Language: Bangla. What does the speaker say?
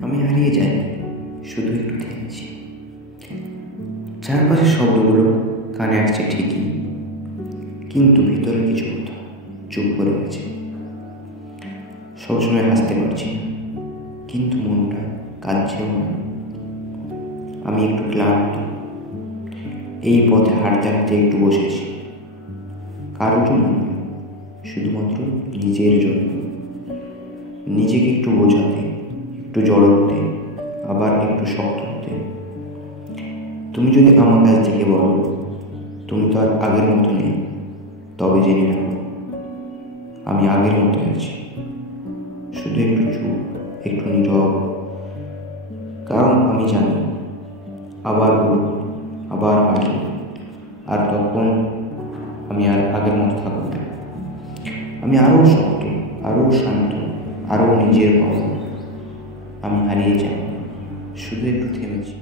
আমি হারিয়ে যাই, শুধু একটু থেমেছি। চারপাশের শব্দগুলো কানে আসছে ঠিকই, কিন্তু ভিতরে কিছু কোথাও চুপ করে গেছে। সবসময় হাসতে পারছি না, কিন্তু মনটা কাঁদছেও না। আমি একটু ক্লান্ত, এই পথে হাঁটতে হাঁটতে একটু বসেছি। কারোর জন্য নয়, শুধুমাত্র নিজের জন্য। নিজেকে একটু বোঝাতে, একটু জড়ো হতে, আবার একটু শক্ত হতে। তুমি যদি আমার কাছ থেকে বলো তুমি তো আর আগের মতো নেই, তবে জেনে রাখো আমি আগের মতো আছি। শুধু একটু চুপ, একটু নীরব, কারণ আমি জানি আবার বলব, আবার আসবো, আর তখন আমি আর আগের মতো থাকবো না। আমি আরও শক্ত, আরও শান্ত, আরও নিজের হব। আমি হারিয়ে যাব, শুধু একটু থেমেছি।